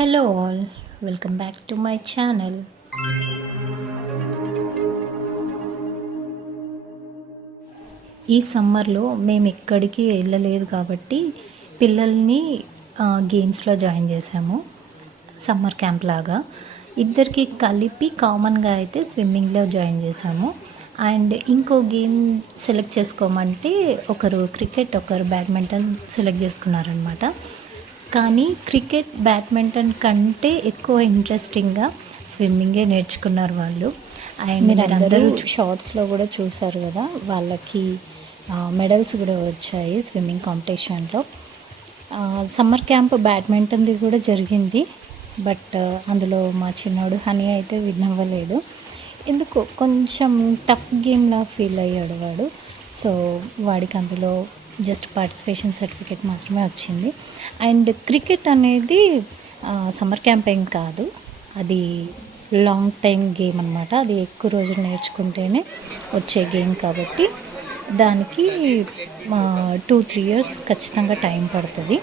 Hello all, welcome back to my channel. ఈ సమ్మర్లో మేము ఎక్కడికి వెళ్ళలేదు కాబట్టి పిల్లల్ని గేమ్స్లో జాయిన్ చేసాము. సమ్మర్ క్యాంప్ లాగా ఇద్దరికి కలిపి కామన్గా అయితే స్విమ్మింగ్లో జాయిన్ చేసాము. అండ్ ఇంకో గేమ్ సెలెక్ట్ చేసుకోమంటే ఒకరు క్రికెట్, ఒకరు బ్యాడ్మింటన్ సెలెక్ట్ చేసుకున్నారనమాట. కానీ క్రికెట్, బ్యాడ్మింటన్ కంటే ఎక్కువ ఇంట్రెస్టింగ్గా స్విమ్మింగే నేర్చుకున్నారు వాళ్ళు. అండ్ మీరందరూ షార్ట్స్లో కూడా చూసారు కదా, వాళ్ళకి మెడల్స్ కూడా వచ్చాయి స్విమ్మింగ్ కాంపిటీషన్లో. సమ్మర్ క్యాంప్ బ్యాడ్మింటన్ది కూడా జరిగింది, బట్ అందులో మా చిన్నోడు హనీ అయితే విన్ అవ్వలేదు. ఎందుకో కొంచెం టఫ్ గేమ్లా ఫీల్ అయ్యాడు వాడు. సో వాడికి అందులో జస్ట్ పార్టిసిపేషన్ సర్టిఫికేట్ మాత్రమే వచ్చింది. అండ్ క్రికెట్ అనేది సమ్మర్ క్యాంప్ ఏం కాదు, అది లాంగ్ టైం గేమ్ అనమాట. అది ఎక్కువ రోజులు నేర్చుకుంటేనే వచ్చే గేమ్ కాబట్టి దానికి 2-3 years ఖచ్చితంగా టైం పడుతుంది.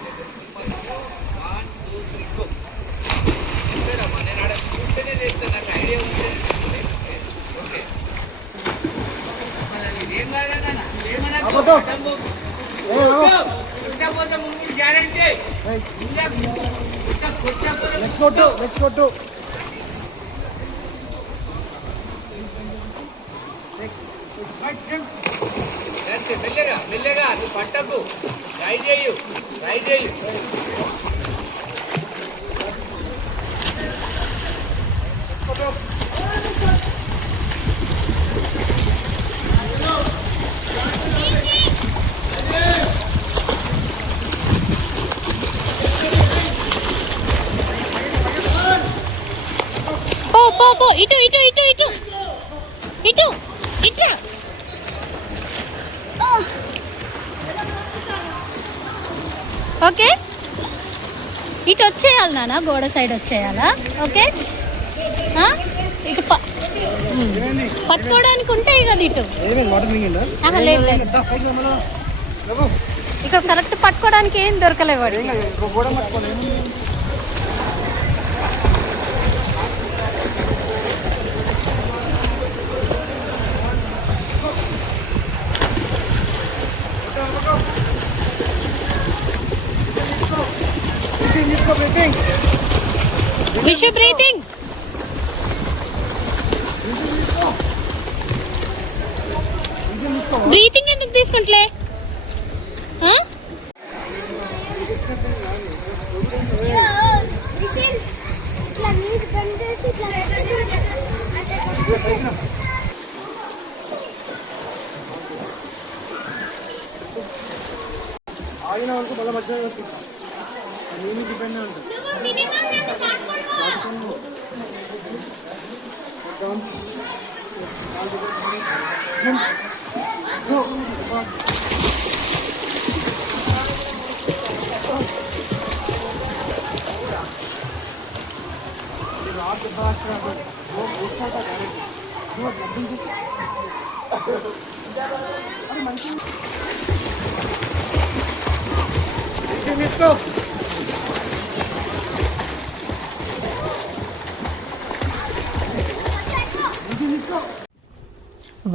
మెల్లగా నువ్వు పట్టకు, ట్రై చేయు. పో ఇటు ఇటు ఇటు ఇటు ఇటు ఇటు. ఓకే, ఇటు వచ్చేయాలి నాన్న, గోడ సైడ్ వచ్చేయాలా? ఓకే, ఇటు పట్టుకోవడానికి ఉంటాయి కదా ఇటు. ఇక్కడ కరెక్ట్ పట్టుకోవడానికి ఏం దొరకలేవాడు. విషు బ్రీతింగ్. బ్రీతింగ్ ఎందుకు తీసుకుంటలే? ఆగిన వరకు మళ్ళీ మధ్య డిపెండ్ ఉంటుంది.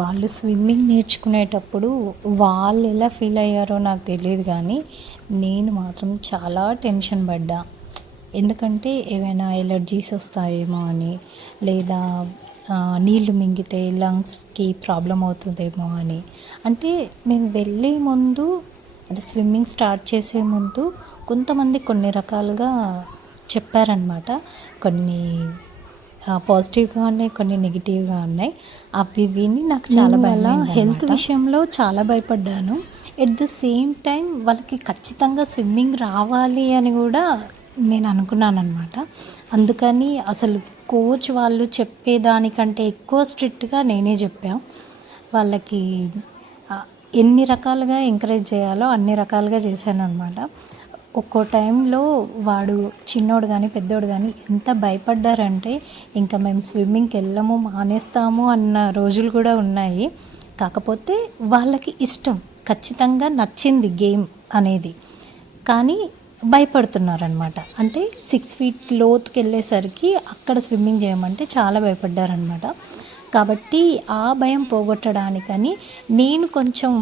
వాళ్ళు స్విమ్మింగ్ నేర్చుకునేటప్పుడు వాళ్ళు ఎలా ఫీల్ అయ్యారో నాకు తెలియదు, కానీ నేను మాత్రం చాలా టెన్షన్ పడ్డా. ఎందుకంటే ఏమైనా ఎలర్జీస్ వస్తాయేమో అని, లేదా నీళ్లు మింగితే లంగ్స్కి ప్రాబ్లం అవుతుందేమో అని. అంటే మేము వెళ్ళే ముందు, అంటే స్విమ్మింగ్ స్టార్ట్ చేసే ముందు కొంతమంది కొన్ని రకాలుగా చెప్పారనమాట. కొన్ని పాజిటివ్గా ఉన్నాయి, కొన్ని నెగిటివ్గా ఉన్నాయి. అవి విని నాకు చాలా భయం. హెల్త్ విషయంలో చాలా భయపడ్డాను. ఎట్ ద సేమ్ టైం వాళ్ళకి ఖచ్చితంగా స్విమ్మింగ్ రావాలి అని కూడా నేను అనుకున్నాను అనమాట. అందుకని అసలు కోచ్ వాళ్ళు చెప్పేదానికంటే ఎక్కువ స్ట్రిక్ట్గా నేనే చెప్పాను వాళ్ళకి. ఎన్ని రకాలుగా ఎంకరేజ్ చేయాలో అన్ని రకాలుగా చేశాను అనమాట. ఒక్కో టైంలో వాడు చిన్నోడు కానీ పెద్దోడు కానీ ఎంత భయపడ్డారంటే ఇంకా మేము స్విమ్మింగ్కి వెళ్ళము, మానేస్తాము అన్న రోజులు కూడా ఉన్నాయి. కాకపోతే వాళ్ళకి ఇష్టం, ఖచ్చితంగా నచ్చింది గేమ్ అనేది. కానీ భయపడుతున్నారనమాట. అంటే 6 ఫీట్ లోతుకి వెళ్ళేసరికి అక్కడ స్విమ్మింగ్ చేయమంటే చాలా భయపడ్డారనమాట. కాబట్టి ఆ భయం పోగొట్టడానికని నేను కొంచెం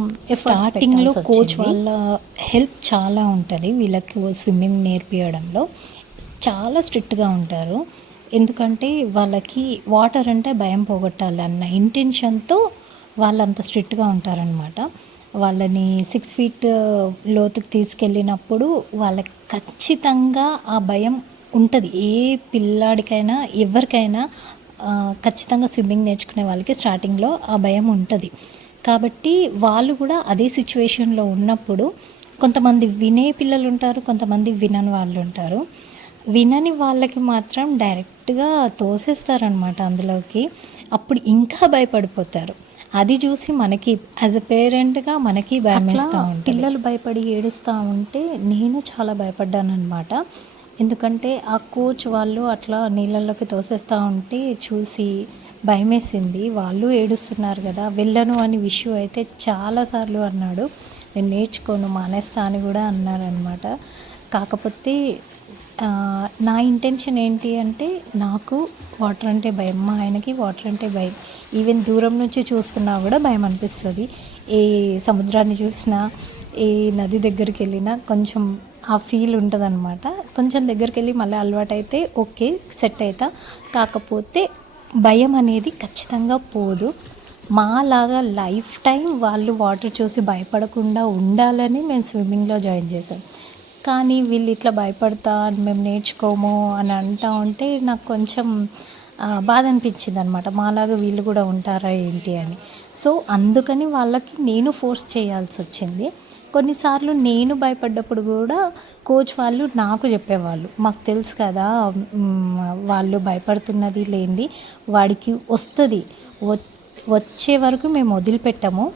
స్టార్టింగ్లో కోచ్ వాళ్ళ హెల్ప్ చాలా ఉంటుంది వీళ్ళకి స్విమ్మింగ్ నేర్పించడంలో. చాలా స్ట్రిక్ట్గా ఉంటారు, ఎందుకంటే వాళ్ళకి వాటర్ అంటే భయం పోగొట్టాలి అన్న ఇంటెన్షన్తో వాళ్ళు అంత స్ట్రిక్ట్గా ఉంటారనమాట. వాళ్ళని 6 ఫీట్ లోతుకి తీసుకెళ్ళినప్పుడు వాళ్ళకి ఖచ్చితంగా ఆ భయం ఉంటుంది. ఏ పిల్లాడికైనా ఎవరికైనా ఖచ్చితంగా స్విమ్మింగ్ నేర్చుకునే వాళ్ళకి స్టార్టింగ్లో ఆ భయం ఉంటుంది. కాబట్టి వాళ్ళు కూడా అదే సిచ్యువేషన్లో ఉన్నప్పుడు కొంతమంది వినే పిల్లలు ఉంటారు, కొంతమంది వినని వాళ్ళు ఉంటారు. వినని వాళ్ళకి మాత్రం డైరెక్ట్గా తోసేస్తారనమాట అందులోకి. అప్పుడు ఇంకా భయపడిపోతారు. అది చూసి మనకి యాజ్ ఎ పేరెంట్గా మనకి భయం వేస్తూ ఉంటుంది. పిల్లలు భయపడి ఏడుస్తూ ఉంటే నేను చాలా భయపడ్డాను అనమాట. ఎందుకంటే ఆ కోచ్ వాళ్ళు అట్లా నీళ్ళల్లోకి తోసేస్తూ ఉంటే చూసి భయమేసింది. వాళ్ళు ఏడుస్తున్నారు కదా, వెళ్ళను అని విషయం అయితే చాలాసార్లు అన్నాడు. నేను నేర్చుకోను, మానేస్తా అని కూడా అన్నారనమాట. కాకపోతే నా ఇంటెన్షన్ ఏంటి అంటే నాకు వాటర్ అంటే భయం, మా ఆయనకి వాటర్ అంటే భయం. ఈవెన్ దూరం నుంచి చూస్తున్నా కూడా భయం అనిపిస్తుంది. ఏ సముద్రాన్ని చూసినా, ఏ నది దగ్గరికి వెళ్ళినా కొంచెం ఆ ఫీల్ ఉంటుంది అనమాట. కొంచెం దగ్గరికి వెళ్ళి మళ్ళీ అలవాటు అయితే ఓకే, సెట్ అవుతా. కాకపోతే భయం అనేది ఖచ్చితంగా పోదు. మాలాగా లైఫ్ టైం వాళ్ళు వాటర్ చూసి భయపడకుండా ఉండాలని మేము స్విమ్మింగ్లో జాయిన్ చేసాం. కానీ వీళ్ళు ఇట్లా భయపడతా మేము నేర్చుకోము అని అంటూ ఉంటే నాకు కొంచెం బాధ అనిపించింది అనమాట. మాలాగా వీళ్ళు కూడా ఉంటారా ఏంటి అని. సో అందుకని వాళ్ళకి నేను ఫోర్స్ చేయాల్సి వచ్చింది. కొన్నిసార్లు నేను భయపడ్డప్పుడు కూడా కోచ్ వాళ్ళు నాకు చెప్పేవాళ్ళు, మాకు తెలుసు కదా వాళ్ళు భయపడుతున్నది లేనిది వాడికి వస్తుంది, వచ్చే వరకు మేము వదిలిపెట్టాము.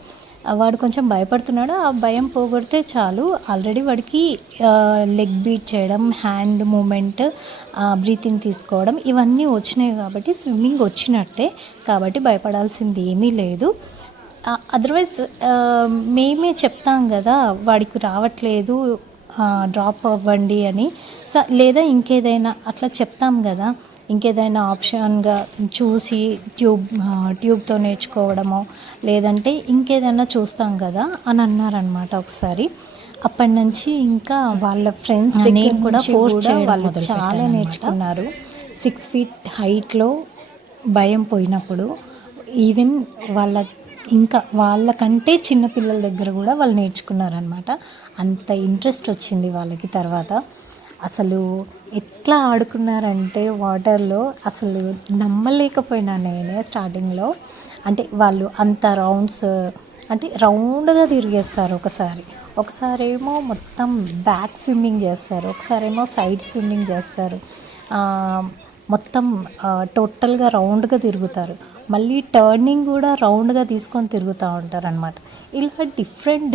వాడు కొంచెం భయపడుతున్నాడు, ఆ భయం పోగొడితే చాలు. ఆల్రెడీ వాడికి లెగ్ బీట్ చేయడం, హ్యాండ్ మూమెంట్, బ్రీతింగ్ తీసుకోవడం ఇవన్నీ వచ్చినాయి కాబట్టి స్విమ్మింగ్ వచ్చినట్టే. కాబట్టి భయపడాల్సింది ఏమీ లేదు. అదర్వైజ్ మేమే చెప్తాం కదా వాడికి రావట్లేదు డ్రాప్ అవ్వండి అని, లేదా ఇంకేదైనా అట్లా చెప్తాం కదా. ఇంకేదైనా ఆప్షన్గా చూసి ట్యూబ్తో నేర్చుకోవడమో లేదంటే ఇంకేదైనా చూస్తాం కదా అని అన్నారనమాట ఒకసారి. అప్పటి నుంచి ఇంకా వాళ్ళ ఫ్రెండ్స్ దగ్గర కూడా ఫోర్స్ చేయడం వాళ్ళు చాలా నేర్చుకున్నారు. 6 ఫీట్ హైట్లో భయం పోయినప్పుడు ఈవెన్ ఇంకా వాళ్ళకంటే చిన్నపిల్లల దగ్గర కూడా వాళ్ళు నేర్చుకున్నారనమాట. అంత ఇంట్రెస్ట్ వచ్చింది వాళ్ళకి. తర్వాత అసలు ఎట్లా ఆడుకున్నారంటే వాటర్లో అసలు నమ్మలేకపోయినా నేనే స్టార్టింగ్లో. అంటే వాళ్ళు అంత రౌండ్స్ అంటే రౌండ్గా తిరిగేస్తారు. ఒకసారి ఏమో మొత్తం బ్యాక్ స్విమ్మింగ్ చేస్తారు, ఒకసారి ఏమో సైడ్ స్విమ్మింగ్ చేస్తారు, మొత్తం టోటల్గా రౌండ్గా తిరుగుతారు. మళ్ళీ టర్నింగ్ కూడా రౌండ్గా తీసుకొని తిరుగుతూ ఉంటారు అనమాట. ఇలా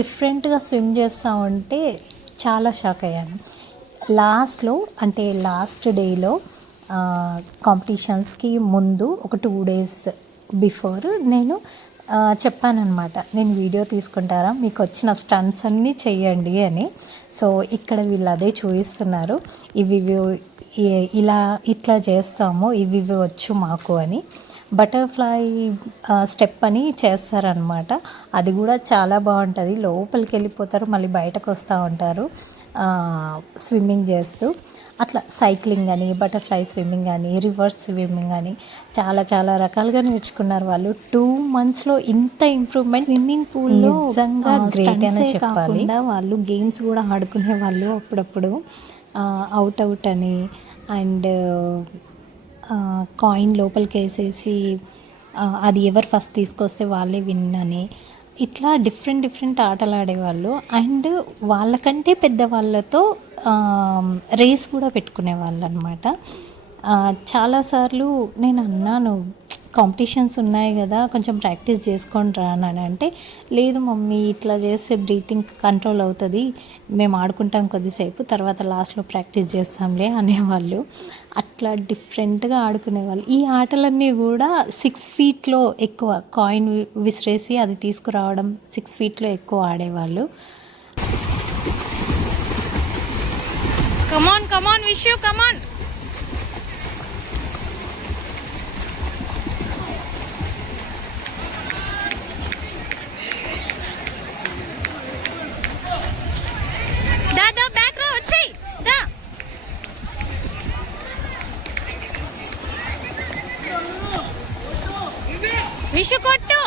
డిఫరెంట్గా స్విమ్ చేస్తూ ఉంటే చాలా షాక్ అయ్యాను. లాస్ట్ డేలో కాంపిటీషన్స్కి ముందు ఒక 2 days బిఫోర్ నేను చెప్పానన్నమాట, నేను వీడియో తీసుకుంటారా, మీకు వచ్చిన స్టంట్స్ అన్నీ చెయ్యండి అని. సో ఇక్కడ వీళ్ళు అదే చూపిస్తున్నారు, ఇవి ఇట్లా చేస్తాము, ఇవి వచ్చు మాకు అని. బటర్ఫ్లై స్టెప్ అని చేస్తారనమాట. అది కూడా చాలా బాగుంటుంది. లోపలికి వెళ్ళిపోతారు, మళ్ళీ బయటకు వస్తూ ఉంటారు స్విమ్మింగ్ చేస్తూ. అట్లా సైక్లింగ్ అని, బటర్ఫ్లై స్విమ్మింగ్ అని, రివర్స్ స్విమ్మింగ్ అని చాలా రకాలుగా నేర్చుకున్నారు వాళ్ళు. 2 monthsలో ఇంత ఇంప్రూవ్మెంట్ స్విమ్మింగ్ పూల్లో నిజంగా గ్రేట్ అనే చెప్పాలి. వాళ్ళు గేమ్స్ కూడా ఆడుకునే వాళ్ళు అప్పుడప్పుడు. అవుట్ అని అండ్ కాయిన్ లోపలికి వేసేసి అది ఎవరు ఫస్ట్ తీసుకొస్తే వాళ్ళే విన్ అని, ఇట్లా డిఫరెంట్ ఆటలు ఆడేవాళ్ళు. అండ్ వాళ్ళకంటే పెద్దవాళ్ళతో రేస్ కూడా పెట్టుకునేవాళ్ళు అనమాట. చాలాసార్లు నేను అన్నాను, కాంపిటీషన్స్ ఉన్నాయి కదా, కొంచెం ప్రాక్టీస్ చేసుకొని రానని అంటే, లేదు మమ్మీ ఇట్లా చేస్తే బ్రీతింగ్ కంట్రోల్ అవుతుంది, మేము ఆడుకుంటాం కొద్దిసేపు, తర్వాత లాస్ట్లో ప్రాక్టీస్ చేస్తాంలే అనేవాళ్ళు. అట్లా డిఫరెంట్గా ఆడుకునేవాళ్ళు. ఈ ఆటలన్నీ కూడా 6 feetలో ఎక్కువ కాయిన్ విసిరేసి అది తీసుకురావడం, 6 feetలో ఎక్కువ ఆడేవాళ్ళు. కమాన్ విషు కమాన్. దా బ్యాక్ రా వచ్చేయ్ దా. విషు కొట్టు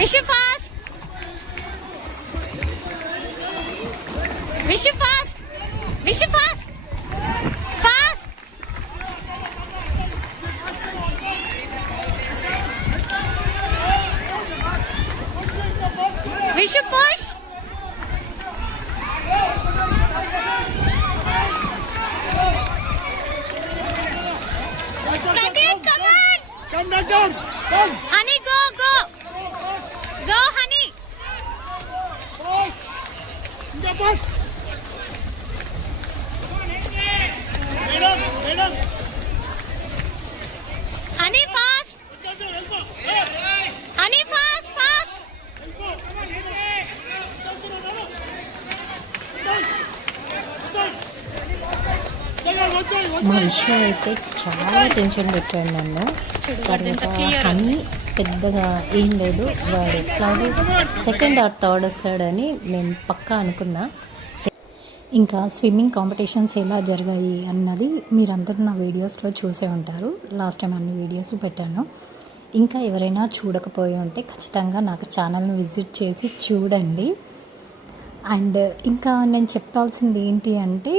Vishu fast Vishu fast Vishu fast fast. Vishu push. Come back down. Come. Honey, go. Go, honey. Boy. In the bus. Wait up. Honey, fast. Honey, fast. మా విషయం అయితే చాలా టెన్షన్ పెట్టాడు నన్ను. తర్వాత హనీ పెద్దగా ఏం లేదు, వాడు ఎట్లాగో సెకండ్ ఆర్ థర్డ్ వస్తాడని నేను పక్కా అనుకున్నా. ఇంకా స్విమ్మింగ్ కాంపిటీషన్స్ ఎలా జరిగాయి అన్నది మీరందరూ నా వీడియోస్లో చూసే ఉంటారు. లాస్ట్ టైం అన్ని వీడియోస్ పెట్టాను. ఇంకా ఎవరైనా చూడకపోయి ఉంటే ఖచ్చితంగా నాకు ఛానల్ని విజిట్ చేసి చూడండి. అండ్ ఇంకా నేను చెప్పాల్సింది ఏంటి అంటే,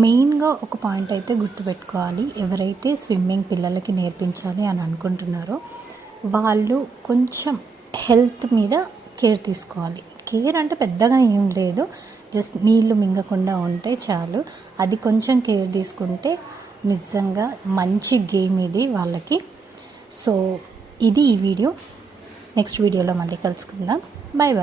మెయిన్గా ఒక పాయింట్ అయితే గుర్తుపెట్టుకోవాలి. ఎవరైతే స్విమ్మింగ్ పిల్లలకి నేర్పించాలి అని అనుకుంటున్నారో వాళ్ళు కొంచెం హెల్త్ మీద కేర్ తీసుకోవాలి. కేర్ అంటే పెద్దగా ఏం లేదు, జస్ట్ నీళ్లు మింగకుండా ఉంటే చాలు. అది కొంచెం కేర్ తీసుకుంటే నిజంగా మంచి గేమ్ ఇది వాళ్ళకి. సో ఇది ఈ వీడియో. నెక్స్ట్ వీడియోలో మళ్ళీ కలుసుకుందాం. బాయ్.